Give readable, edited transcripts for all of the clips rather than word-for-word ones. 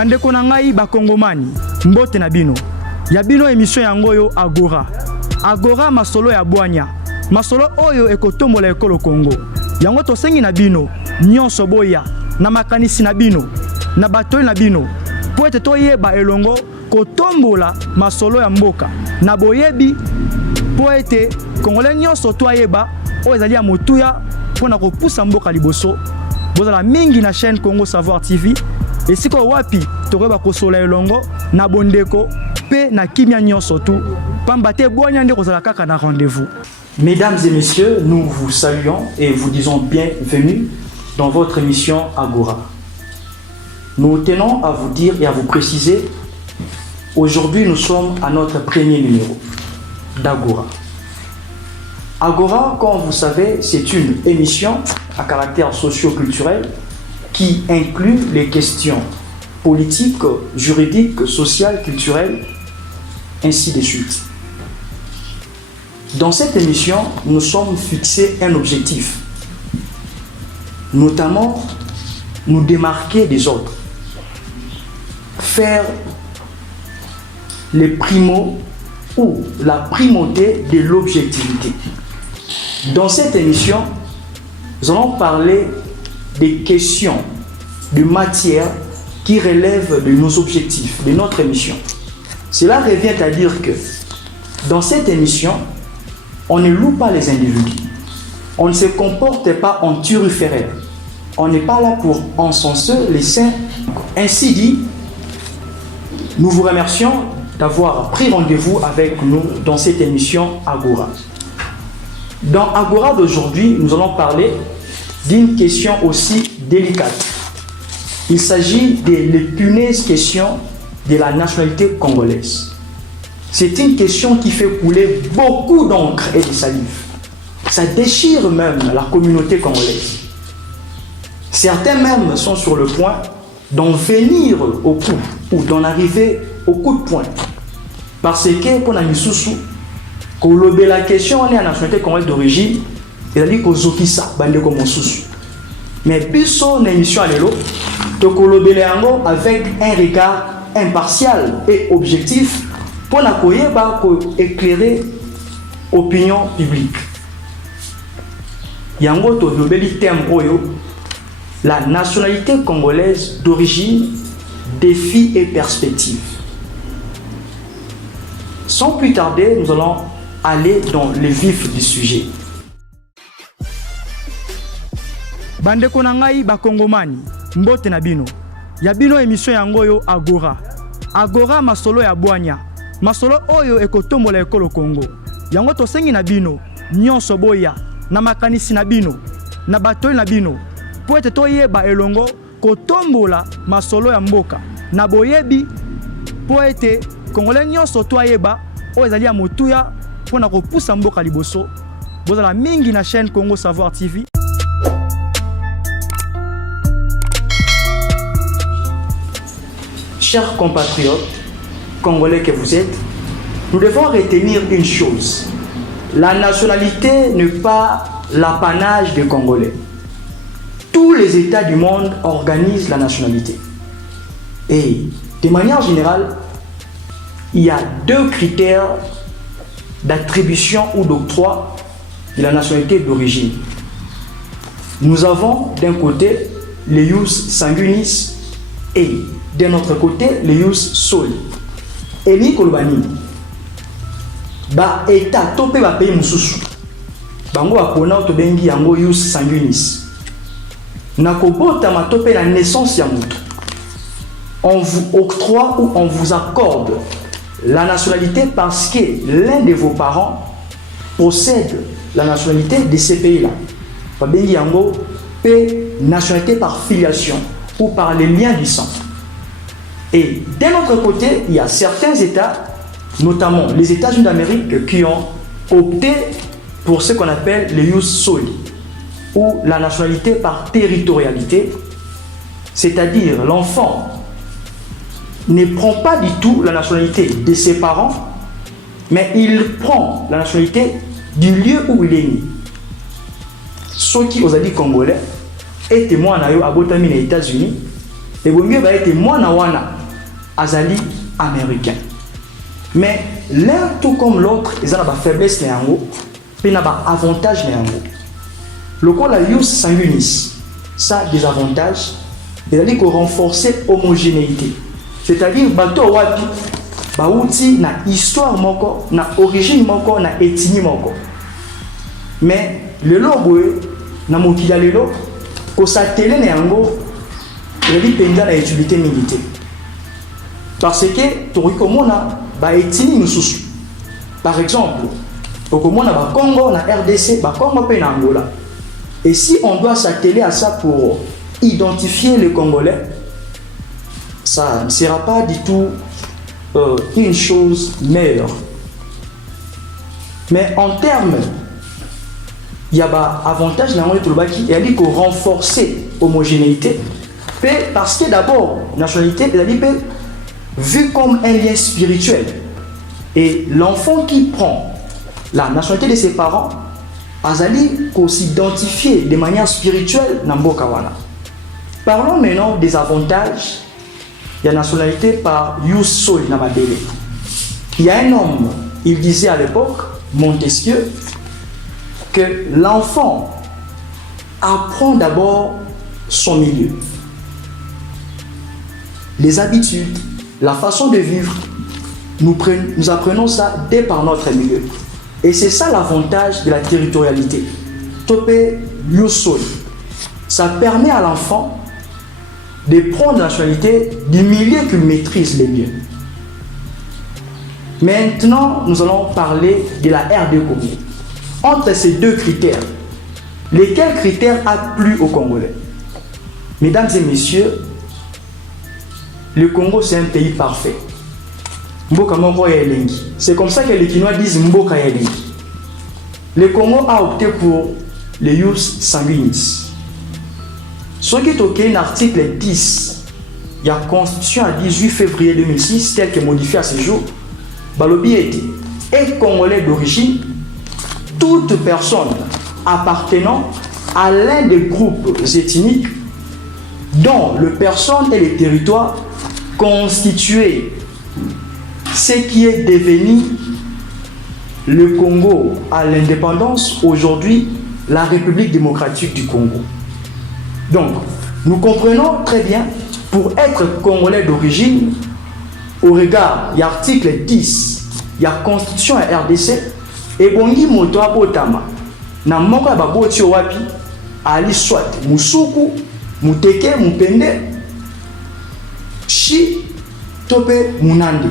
Bandeko na ngai bakongomani, mbote na bino. Ya bino émission yango yo Agora. Agora masolo ya bwanya. Masolo oyo ekotombola ekolo Congo. Yango tosengi na bino, nyonso boya, na makanisi na bino, na batoi na bino. Po ete toyeba elongo kotombola masolo ya mboka. Na boyebi po ete Congolais nyonso toyeba o ezali ya motuya pona kopusa mboka liboso. Bozala mingi na chaîne Congo Savoir TV. Et si ko wapi tokoba kosola elongo na bondeko pe na kimia nyonso tu pambate bonya nde kozala kaka na rendez-vous. Mesdames et messieurs, nous vous saluons et vous disons bienvenue dans votre émission Agora. Nous tenons à vous dire et à vous préciser, aujourd'hui nous sommes à notre premier numéro d'Agora. Agora, comme vous savez, c'est une émission à caractère socio-culturel qui inclut les questions politiques, juridiques, sociales, culturelles, ainsi de suite. Dans cette émission, nous sommes fixés un objectif, notamment nous démarquer des autres, faire les primos ou la primauté de l'objectivité. Dans cette émission, nous allons parler des questions, de matières qui relèvent de nos objectifs, de notre émission. Cela revient à dire que dans cette émission, on ne loue pas les individus. On ne se comporte pas en turiféraire. On n'est pas là pour encenser les saints. Ainsi dit, nous vous remercions d'avoir pris rendez-vous avec nous dans cette émission Agora. Dans Agora d'aujourd'hui, nous allons parler d'une question aussi délicate. Il s'agit de l'épineuse question de la nationalité congolaise. C'est une question qui fait couler beaucoup d'encre et de salive. Ça déchire même la communauté congolaise. Certains même sont sur le point d'en venir au coup ou d'en arriver au coup de poing. Parce que pour la misusu, quand la question on est à la nationalité congolaise d'origine, il a dit que Zokisa bande comme Mosusu. Mais biso na émission à l'élo, avec un regard impartial et objectif pour éclairer l'opinion publique. Yango to lobeli terme oyo, la nationalité congolaise d'origine, défis et perspectives. Sans plus tarder, nous allons aller dans le vif du sujet. Bandeko na ngai bakongomani, mbote na bino. Ya bino émission yango yo Agora. Agora masolo ya bwanya. Masolo oyo ekotombola ekolo Congo. Yango tosengi na bino, nyonso boya, na makanisi na bino, na batoi na bino. Po ete toyeba elongo kotombola masolo ya mboka. Na boyebi po ete Congolais nyonso toyeba o ezali ya motuya pona kopusa mboka liboso. Bozala mingi na chaîne Congo Savoir TV. Chers compatriotes congolais que vous êtes, nous devons retenir une chose. La nationalité n'est pas l'apanage des Congolais. Tous les États du monde organisent la nationalité. Et de manière générale, il y a deux critères d'attribution ou d'octroi de la nationalité d'origine. Nous avons d'un côté le ius sanguinis et d'un autre côté le ius soli. Et ni kolobani ba état topé ba pays mususu bango akona to bengi yango ius sanguinis na kobota ma topé la naissance ya mutu. On vous octroie ou on vous accorde la nationalité parce que l'un de vos parents possède la nationalité de ces pays-là. Ba bengi yango pe nationalité par filiation ou par les liens du sang. Et d'un autre côté, il y a certains États, notamment les États-Unis d'Amérique, qui ont opté pour ce qu'on appelle le ius soli, ou la nationalité par territorialité, c'est-à-dire l'enfant ne prend pas du tout la nationalité de ses parents, mais il prend la nationalité du lieu où il est né. Ceux qui ont dit congolais et témoins à Botami aux États-Unis, Et bon mieux va être mwana wana azali américain. Mais l'un tout comme l'autre, ils ont la faiblesse néango, puis na ba avantage néango. Le quoi la use sanguinis, ça des avantages, c'est-à-dire qu'on renforcer homogénéité. C'est-à-dire bato wapi ba outi na histoire moko, na origine moko, na ethnie moko. Mais le logo na mokila lelo ko satele néango, il dit pendant la utilité militaire. Parce que tu recommandes ba ethnie mususu. Par exemple, tu recommandes ba Congo na RDC, ba Congo pe na Angola. Et si on doit s'atteler à ça pour identifier les Congolais, ça ne sera pas du tout une chose meilleure. Mais en termes, il y a un avantage dans le Tolobaki, il y a dit qu'on renforcer l'homogénéité, parce que d'abord, la nationalité, il a dit vu comme un lien spirituel. Et l'enfant qui prend la nationalité de ses parents, Azali qu'on s'identifier de manière spirituelle dans Mboka wana. Parlons maintenant des avantages de la nationalité par Youssol Namadele. Il y a un homme, il disait à l'époque, Montesquieu, que l'enfant apprend d'abord son milieu, les habitudes, la façon de vivre. Nous apprenons ça dès par notre milieu. Et c'est ça l'avantage de la territorialité. Topé Youssol. Ça permet à l'enfant de prendre la nationalité du milieu qu'il maîtrise le mieux. Maintenant, nous allons parler de la RD Congo. Entre ces deux critères, lesquels critères a plu aux Congolais? Mesdames et messieurs, le Congo c'est un pays parfait. Mboka moko ya elengi. C'est comme ça que les Kinois disent Mboka ya elengi. Le Congo a opté pour le ius sanguinis. Ce qui est ok, l'article 10 de la Constitution à 18 février 2006, tel que modifié à ce jour, Balobi était et Congolais d'origine, toute personne appartenant à l'un des groupes ethniques dont le personne et le territoire constitué ce qui est devenu le Congo à l'indépendance, aujourd'hui la République démocratique du Congo. Donc, nous comprenons très bien, pour être Congolais d'origine, au regard de l'article 10, il y a la Constitution à RDC, et bongi moto abotama, na moka baboti wapi, ali soit musuku, muteke, mupende, chi, tope, munande.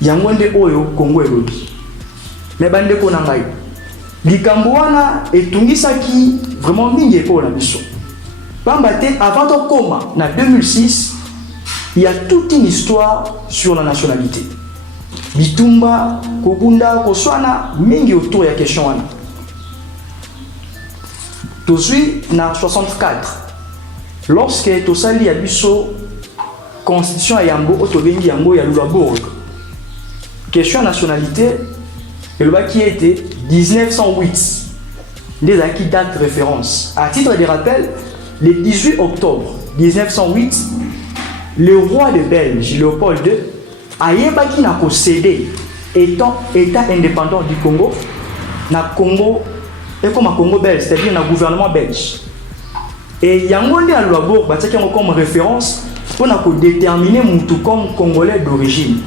Yangonde oyo Congo elobi. Mais bande ko nangai. Likambo wana etungisaki vraiment mingi eko na biso. Pambate avant de koma na 2006, il y a toute une histoire sur la nationalité. Bitumba, Kobunda, Koswana, mingi autour ya question wana. Tozui na 64. Lorsque tosali ya biso constitution ya yango otobengi yango ya Lulaborg. Question nationalité, le bac qui était 1908, des acquis date référence. À titre de rappel, le 18 octobre 1908, le roi de Belge, Léopold II, a yebaki na cédé étant État indépendant du Congo, na Congo, et comme un Congo belge, c'est-à-dire un gouvernement belge. Et Yangonde à Luabourg, comme référence pour déterminer Moutou comme Congolais d'origine.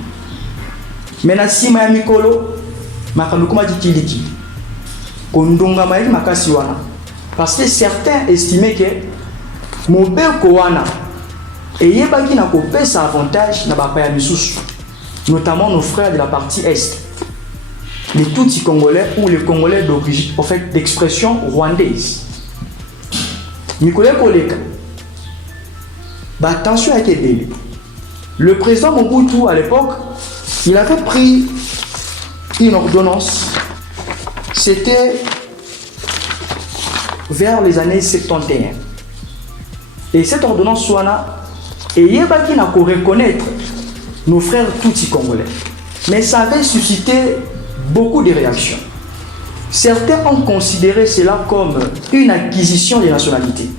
Maintenant, si je suis Mikolo, je suis dit parce que certains estimaient que mon père Kowana et Yebaki n'a pas sa avantage na bapa ya misusu, notamment nos frères de la partie Est, les Tutsis congolais ou les Congolais d'origine, en fait, d'expression rwandaise. Mikolo Koleka, attention à Kébélé. Le président Mobutu à l'époque, il avait pris une ordonnance, c'était vers les années 71. Et cette ordonnance Souana, et Yebaki n'a qu'à reconnaître nos frères Tutsis congolais. Mais ça avait suscité beaucoup de réactions. Certains ont considéré cela comme une acquisition de nationalité.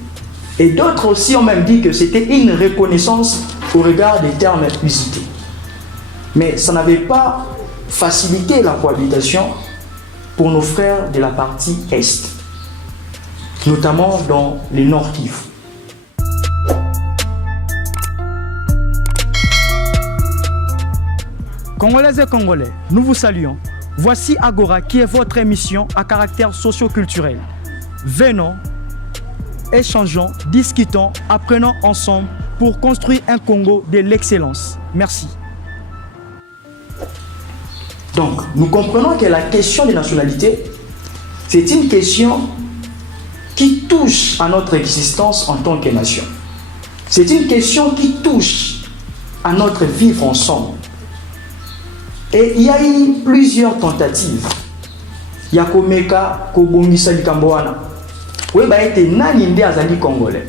Et d'autres aussi ont même dit que c'était une reconnaissance au regard des termes usités. Mais ça n'avait pas facilité la cohabitation pour nos frères de la partie Est, notamment dans les Nord Kivu. Congolaises et Congolais, nous vous saluons. Voici Agora qui est votre émission à caractère socio-culturel. Venons, échangeons, discutons, apprenons ensemble pour construire un Congo de l'excellence. Merci. Donc, nous comprenons que la question des nationalités, c'est une question qui touche à notre existence en tant que nation. C'est une question qui touche à notre vivre ensemble. Et il y a eu plusieurs tentatives. Il y a Komeka, Kobongisa Likamboana. Oui, bah, était Naninde Azali Congolais.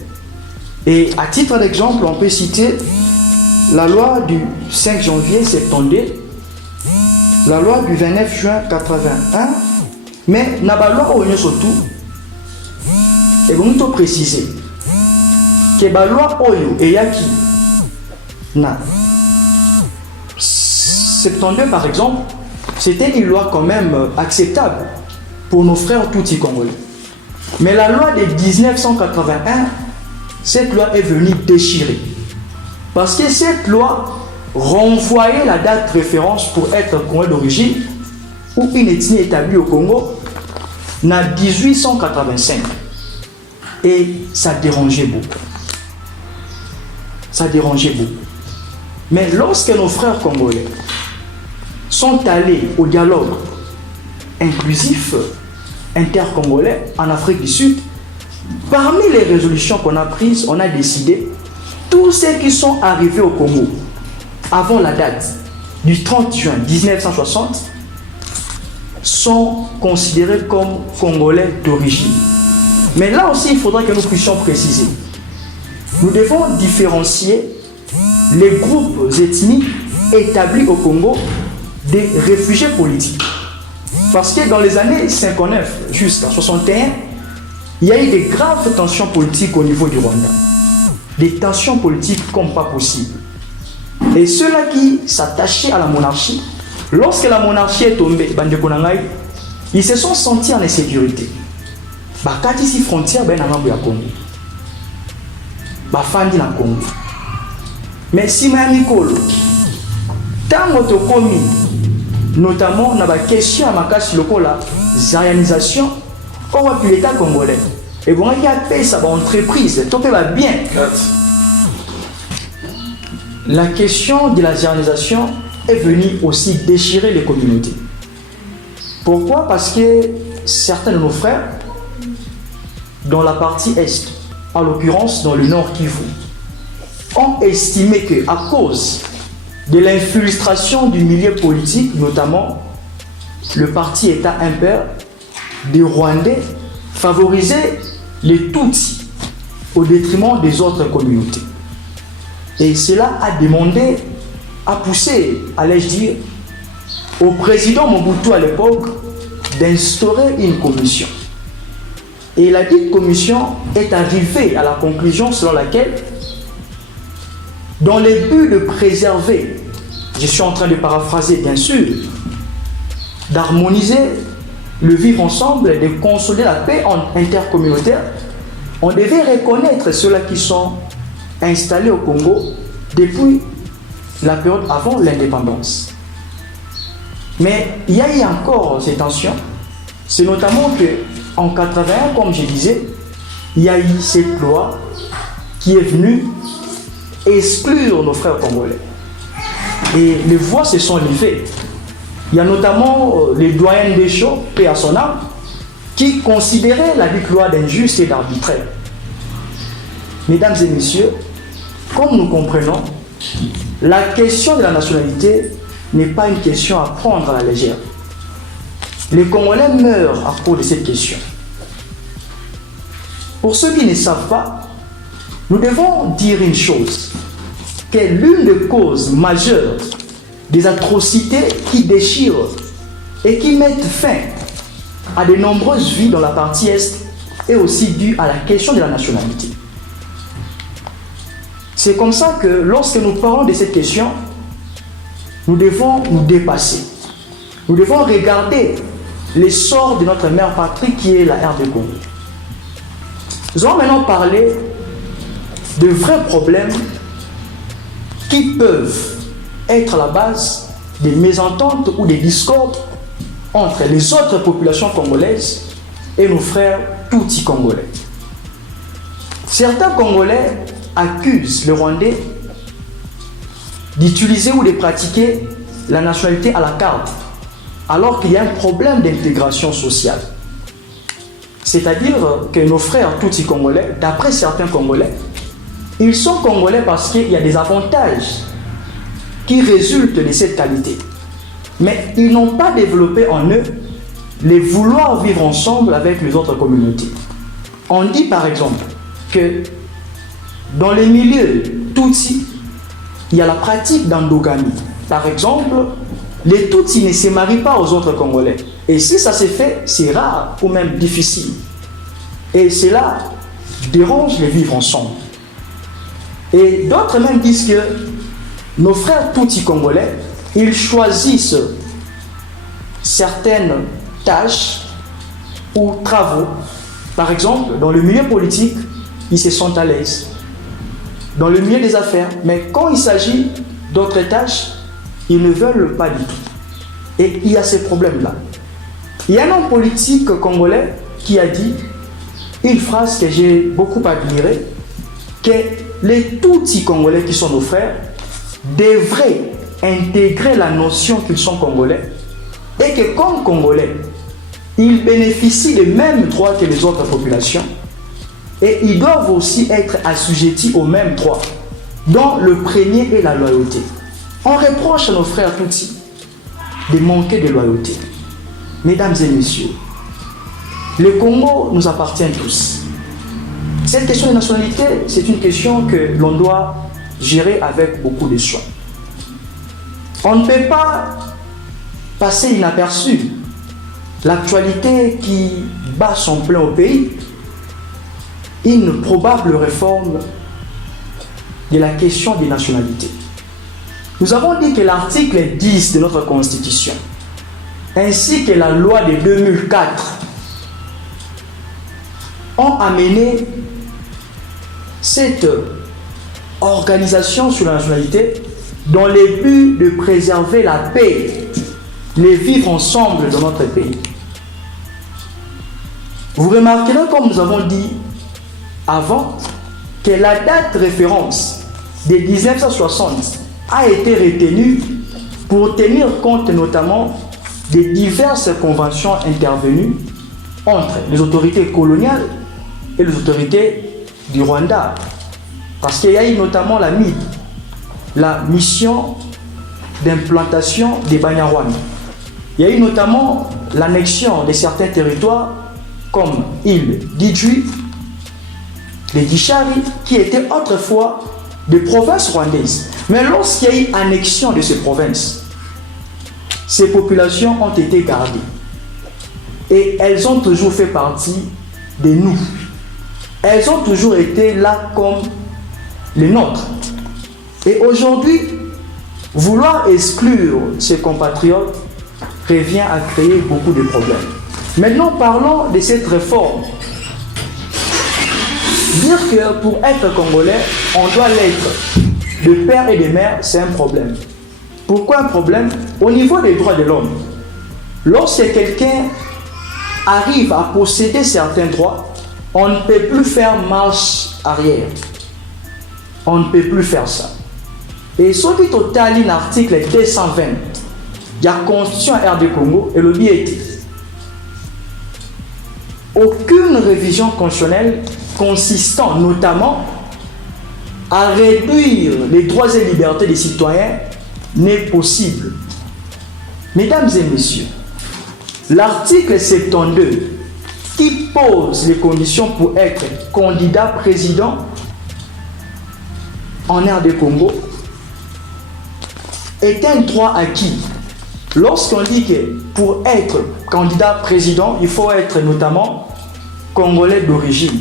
Et à titre d'exemple, on peut citer la loi du 5 janvier 72, la loi du 29 juin 81, mais na ba loi oyo surtout, et bon nous préciser que la loi oyo eyaki na 72 par exemple, c'était une loi quand même acceptable pour nos frères Tutsi congolais. Mais la loi de 1981, cette loi est venue déchirer. Parce que cette loi renvoyait la date référence pour être congolais d'origine ou une ethnie établie au Congo en 1885. Et ça dérangeait beaucoup. Ça dérangeait beaucoup. Mais lorsque nos frères congolais sont allés au dialogue inclusif intercongolais en Afrique du Sud, parmi les résolutions qu'on a prises, on a décidé tous ceux qui sont arrivés au Congo avant la date du 30 juin 1960 sont considérés comme Congolais d'origine. Mais là aussi, il faudra que nous puissions préciser. Nous devons différencier les groupes ethniques établis au Congo des réfugiés politiques. Parce que dans les années 59 jusqu'à 61, il y a eu de graves tensions politiques au niveau du Rwanda. Des tensions politiques comme pas possible. Et ceux-là qui s'attachaient à la monarchie, lorsque la monarchie est tombée, ils se sont sentis en insécurité. Bakati si frontière ben na ngambo ya Congo. Bafandi na Congo. Mais si Mikolo, tango tokomi, notamment dans la question à Makasi Lokola, zayanisation, on va plus l'État congolais. Et bon, il y a payé ça, entreprise, tout va bien. La question de la zayanisation est venue aussi déchirer les communautés. Pourquoi? Parce que certains de nos frères, dans la partie Est, en l'occurrence dans le Nord Kivu, ont estimé qu'à cause de l'infiltration du milieu politique, notamment le parti État impair des Rwandais, favorisait les Tutsis au détriment des autres communautés. Et cela a demandé, a poussé, allais-je dire, au président Mobutu à l'époque d'instaurer une commission. Et la dite commission est arrivée à la conclusion selon laquelle, dans le but de préserver, je suis en train de paraphraser bien sûr, d'harmoniser le vivre ensemble, de consolider la paix intercommunautaire, on devait reconnaître ceux-là qui sont installés au Congo depuis la période avant l'indépendance. Mais il y a eu encore ces tensions. C'est notamment qu'en 1981, comme je disais, il y a eu cette loi qui est venue exclure nos frères congolais. Et les voix se sont levées. Il y a notamment les doyens des chauds, paix à son âme, qui considéraient la dite loi d'injuste et d'arbitraire. Mesdames et messieurs, comme nous comprenons, la question de la nationalité n'est pas une question à prendre à la légère. Les Congolais meurent à cause de cette question. Pour ceux qui ne savent pas, nous devons dire une chose, que l'une des causes majeures des atrocités qui déchirent et qui mettent fin à de nombreuses vies dans la partie Est est aussi due à la question de la nationalité. C'est comme ça que lorsque nous parlons de cette question, nous devons nous dépasser. Nous devons regarder l'essor de notre mère patrie qui est la RD Congo. Nous allons maintenant parler de vrais problèmes qui peuvent être à la base des mésententes ou des discordes entre les autres populations congolaises et nos frères Tutsi congolais. Certains Congolais accusent les Rwandais d'utiliser ou de pratiquer la nationalité à la carte, alors qu'il y a un problème d'intégration sociale. C'est-à-dire que nos frères Tutsi congolais, d'après certains Congolais, ils sont Congolais parce qu'il y a des avantages qui résultent de cette qualité. Mais ils n'ont pas développé en eux les vouloir vivre ensemble avec les autres communautés. On dit par exemple que dans les milieux Tutsi, il y a la pratique d'endogamie. Par exemple, les Tutsis ne se marient pas aux autres Congolais. Et si ça se fait, c'est rare ou même difficile. Et cela dérange les vivre ensemble. Et d'autres même disent que nos frères Tutsi congolais, ils choisissent certaines tâches ou travaux. Par exemple, dans le milieu politique, ils se sentent à l'aise. Dans le milieu des affaires. Mais quand il s'agit d'autres tâches, ils ne veulent pas du tout. Et il y a ces problèmes-là. Il y a un homme politique congolais qui a dit une phrase que j'ai beaucoup admirée, que les Tutsis congolais qui sont nos frères devraient intégrer la notion qu'ils sont congolais et que comme congolais, ils bénéficient des mêmes droits que les autres populations et ils doivent aussi être assujettis aux mêmes droits, dont le premier est la loyauté. On reproche à nos frères Tutsis de manquer de loyauté. Mesdames et messieurs, le Congo nous appartient tous. Cette question de nationalité, c'est une question que l'on doit gérer avec beaucoup de soin. On ne peut pas passer inaperçu l'actualité qui bat son plein au pays, une probable réforme de la question des nationalités. Nous avons dit que l'article 10 de notre Constitution, ainsi que la loi de 2004, ont amené cette organisation sur la nationalité dans le but de préserver la paix, le vivre ensemble dans notre pays. Vous remarquerez, comme nous avons dit avant, que la date référence de 1960 a été retenue pour tenir compte notamment des diverses conventions intervenues entre les autorités coloniales et les autorités du Rwanda. Parce qu'il y a eu notamment la MID, la mission d'implantation des Banyarwanda. Il y a eu notamment l'annexion de certains territoires comme l'île d'Idjui, les Gishari, qui étaient autrefois des provinces rwandaises. Mais lorsqu'il y a eu annexion de ces provinces, ces populations ont été gardées. Et elles ont toujours fait partie de nous. Elles ont toujours été là comme les nôtres. Et aujourd'hui, vouloir exclure ces compatriotes revient à créer beaucoup de problèmes. Maintenant, parlons de cette réforme. Dire que pour être congolais, on doit l'être de père et de mère, c'est un problème. Pourquoi un problème? Au niveau des droits de l'homme, lorsque quelqu'un arrive à posséder certains droits, on ne peut plus faire marche arrière. On ne peut plus faire ça. Et ce qui totalise l'article 220 de la Constitution RD Congo et le biais, aucune révision constitutionnelle consistant notamment à réduire les droits et libertés des citoyens n'est possible. Mesdames et messieurs, l'article 72 qui pose les conditions pour être candidat président en RD Congo est un droit acquis. Lorsqu'on dit que pour être candidat président, il faut être notamment congolais d'origine.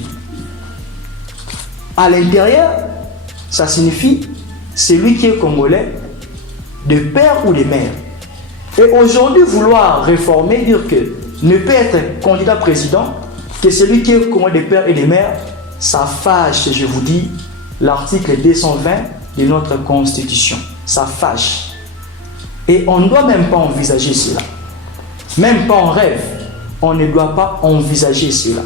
À l'intérieur, ça signifie celui qui est congolais de père ou de mère. Et aujourd'hui, vouloir réformer, dire que ne peut être candidat président que celui qui est congolais de père et de mère, ça fâche, je vous dis, l'article 220 de notre Constitution. Ça fâche. Et on ne doit même pas envisager cela. Même pas en rêve, on ne doit pas envisager cela.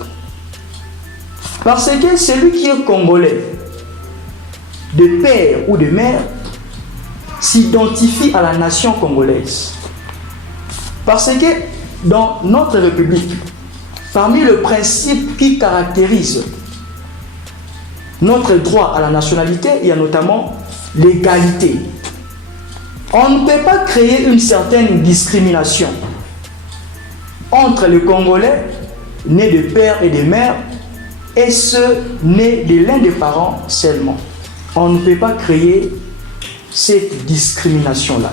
Parce que celui qui est congolais, de père ou de mère, s'identifie à la nation congolaise. Parce que dans notre République, parmi les principes qui caractérisent notre droit à la nationalité, il y a notamment l'égalité. On ne peut pas créer une certaine discrimination entre les Congolais nés de père et de mère et ceux nés de l'un des parents seulement. On ne peut pas créer cette discrimination-là.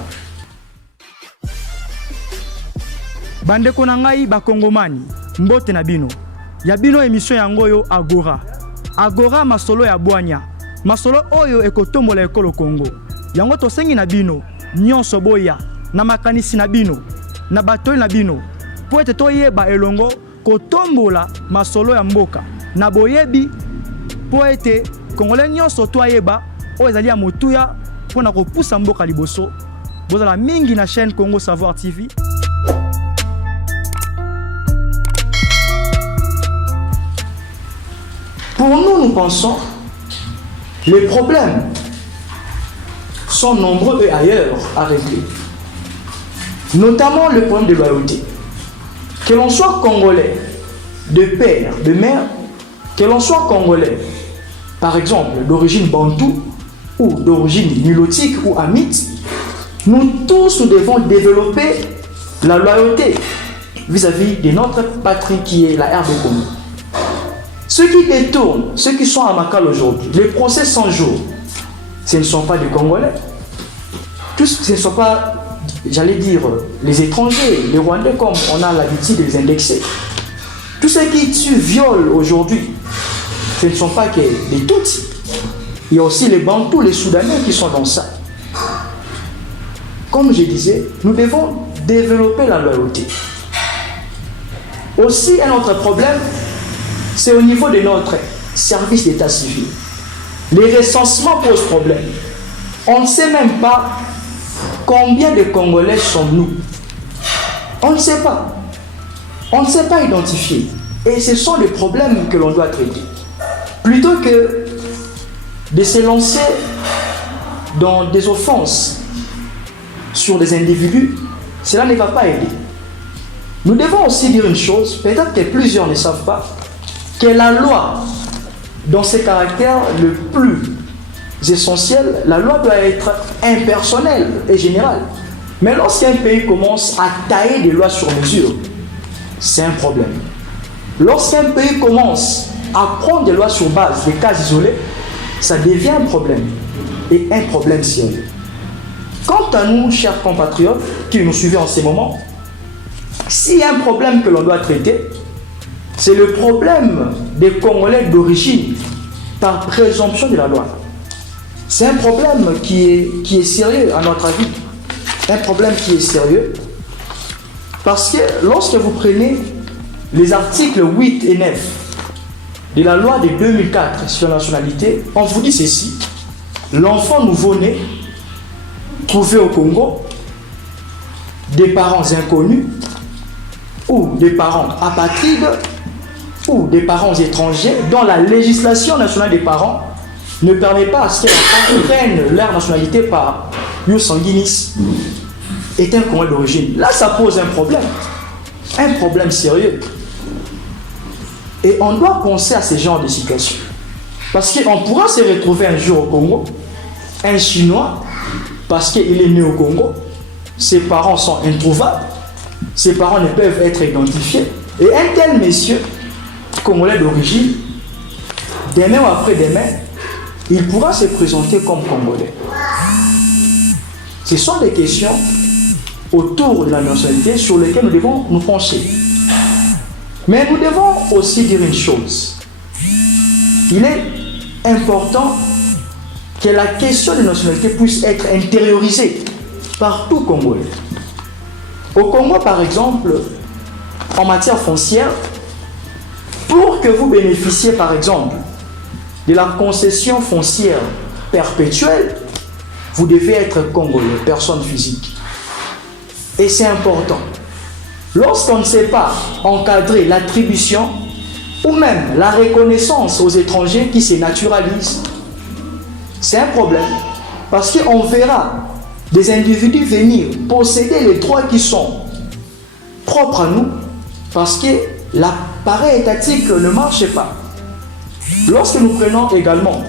Bandeko na ngai bakongomani, mbote na bino. Ya bino émission yango yo Agora. Agora masolo ya bwanya. Masolo oyo ekotombola ekolo Congo. Yango tosengi na bino, nyonso boya, na makanisi na bino, na batoli na bino. Po ete toyeba elongo kotombola masolo ya mboka. Na boyebi po ete Congolais nyonso toyeba oyo ezali ya motuya pona kopusa mboka liboso. Bozala mingi na chaîne Congo Savoir TV. Pour nous, nous pensons, les problèmes sont nombreux et ailleurs à régler. Notamment le problème de loyauté. Que l'on soit congolais de père, de mère, que l'on soit congolais, par exemple, d'origine bantou ou d'origine nilotique ou amite, nous tous nous devons développer la loyauté vis-à-vis de notre patrie qui est la RD Congo. Ceux qui détournent, ceux qui sont à Makala aujourd'hui, les procès 100 jours, ce ne sont pas des Congolais. Tous, ce ne sont pas, j'allais dire, les étrangers, les Rwandais, comme on a l'habitude de les indexer. Tous ceux qui tuent, violent aujourd'hui, ce ne sont pas que des Tutsis. Il y a aussi les Bantous, les Soudanais qui sont dans ça. Comme je disais, nous devons développer la loyauté. Aussi, un autre problème, c'est au niveau de notre service d'état civil. Les recensements posent problème. On ne sait même pas combien de Congolais sommes-nous. On ne sait pas. On ne sait pas identifier. Et ce sont des problèmes que l'on doit traiter. Plutôt que de se lancer dans des offenses sur des individus, cela ne va pas aider. Nous devons aussi dire une chose, peut-être que plusieurs ne savent pas, que la loi, dans ses caractères le plus essentiel, la loi doit être impersonnelle et générale. Mais lorsqu'un pays commence à tailler des lois sur mesure, c'est un problème. Lorsqu'un pays commence à prendre des lois sur base des cas isolés, ça devient un problème, et un problème sérieux. Quant à nous, chers compatriotes qui nous suivez en ces moments, s'il y a un problème que l'on doit traiter, c'est le problème des Congolais d'origine par présomption de la loi. C'est un problème qui est sérieux à notre avis. Un problème qui est sérieux parce que lorsque vous prenez les articles 8 et 9 de la loi de 2004 sur la nationalité, on vous dit ceci: l'enfant nouveau-né trouvé au Congo, des parents inconnus ou des parents apatrides ou des parents étrangers dont la législation nationale des parents ne permet pas à ce que l'enfant prenne leur nationalité par Yo sanguinis est un Congolais d'origine. Là, ça pose un problème sérieux. Et on doit penser à ce genre de situation. Parce qu'on pourra se retrouver un jour au Congo, un Chinois, parce qu'il est né au Congo, ses parents sont introuvables, ses parents ne peuvent être identifiés, et un tel monsieur, Congolais d'origine, demain ou après-demain, il pourra se présenter comme Congolais. Ce sont des questions autour de la nationalité sur lesquelles nous devons nous pencher. Mais nous devons aussi dire une chose. Il est important que la question de nationalité puisse être intériorisée par tout Congolais. Au Congo, par exemple, en matière foncière, pour que vous bénéficiez, par exemple, de la concession foncière perpétuelle, vous devez être Congolais, personne physique. Et c'est important. Lorsqu'on ne sait pas encadrer l'attribution ou même la reconnaissance aux étrangers qui se naturalisent, c'est un problème. Parce qu'on verra des individus venir posséder les droits qui sont propres à nous parce que l'appareil étatique ne marche pas. Lorsque nous prenons également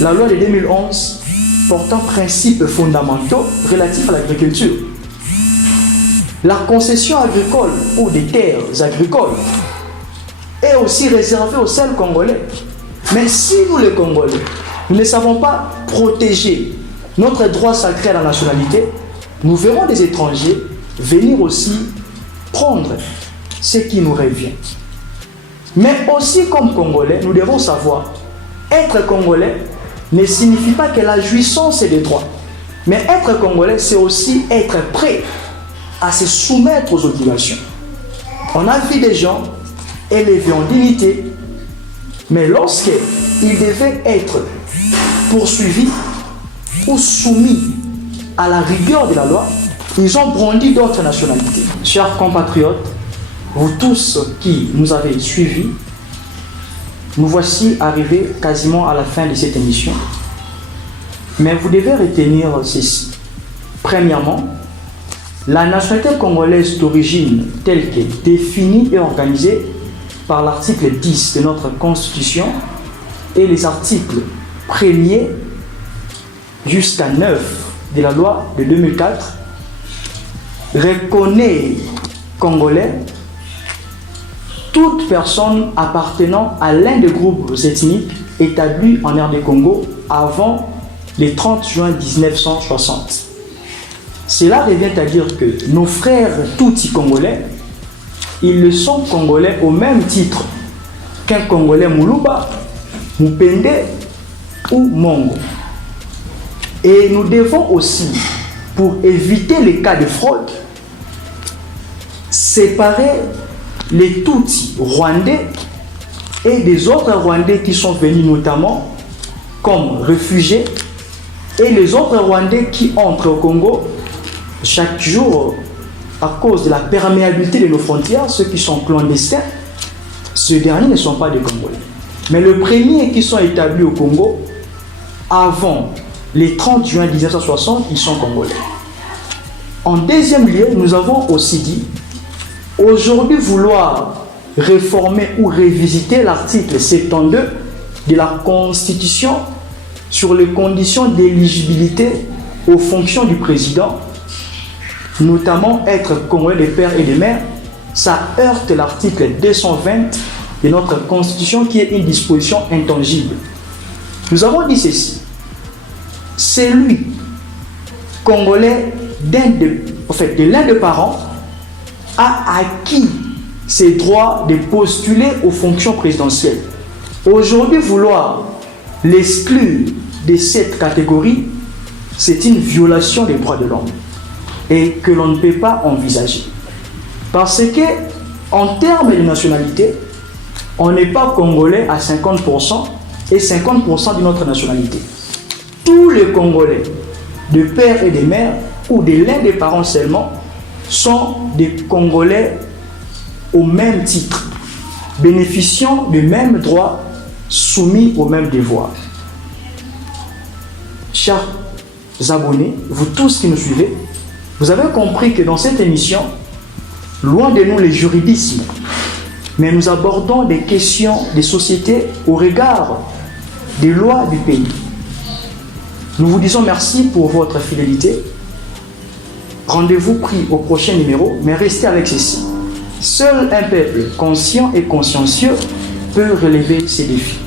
la loi de 2011 portant principes fondamentaux relatifs à l'agriculture, la concession agricole ou des terres agricoles est aussi réservée aux seuls Congolais. Mais si nous les Congolais, nous ne savons pas protéger notre droit sacré à la nationalité, nous verrons des étrangers venir aussi prendre ce qui nous revient. Mais aussi comme Congolais, nous devons savoir, être Congolais ne signifie pas que la jouissance est des droits. Mais être Congolais, c'est aussi être prêt à se soumettre aux obligations. On a vu des gens élevés en dignité, mais lorsqu'ils devaient être poursuivis ou soumis à la rigueur de la loi, ils ont brandi d'autres nationalités. Chers compatriotes, vous tous qui nous avez suivis, nous voici arrivés quasiment à la fin de cette émission. Mais vous devez retenir ceci. Premièrement, la nationalité congolaise d'origine telle qu'elle définie et organisée par l'article 10 de notre Constitution et les articles 1er jusqu'à 9 de la loi de 2004 reconnaît Congolais toute personne appartenant à l'un des groupes ethniques établis en RD Congo avant le 30 juin 1960. Cela revient à dire que nos frères Tutsi congolais, ils le sont congolais au même titre qu'un Congolais Muluba, Mupende ou Mongo. Et nous devons aussi, pour éviter les cas de fraude, séparer les Tutsis rwandais et des autres Rwandais qui sont venus notamment comme réfugiés et les autres Rwandais qui entrent au Congo chaque jour à cause de la perméabilité de nos frontières. Ceux qui sont clandestins, ces derniers ne sont pas des Congolais. Mais les premiers qui sont établis au Congo avant les 30 juin 1960, ils sont Congolais. En deuxième lieu, nous avons aussi dit, aujourd'hui vouloir réformer ou révisiter l'article 72 de la Constitution sur les conditions d'éligibilité aux fonctions du président, notamment être Congolais des pères et des mères, ça heurte l'article 220 de notre Constitution qui est une disposition intangible. Nous avons dit ceci. Celui Congolais de l'un des parents a acquis ses droits de postuler aux fonctions présidentielles. Aujourd'hui, vouloir l'exclure de cette catégorie, c'est une violation des droits de l'homme et que l'on ne peut pas envisager. Parce que, en termes de nationalité, on n'est pas Congolais à 50% et 50% de notre nationalité. Tous les Congolais, de père et de mère, ou de l'un des parents seulement, sont des Congolais au même titre, bénéficiant des mêmes droits, soumis aux mêmes devoirs. Chers abonnés, vous tous qui nous suivez, vous avez compris que dans cette émission, loin de nous les juridismes, mais nous abordons des questions des sociétés au regard des lois du pays. Nous vous disons merci pour votre fidélité. Rendez-vous pris au prochain numéro, mais restez avec ceci. Seul un peuple conscient et consciencieux peut relever ces défis.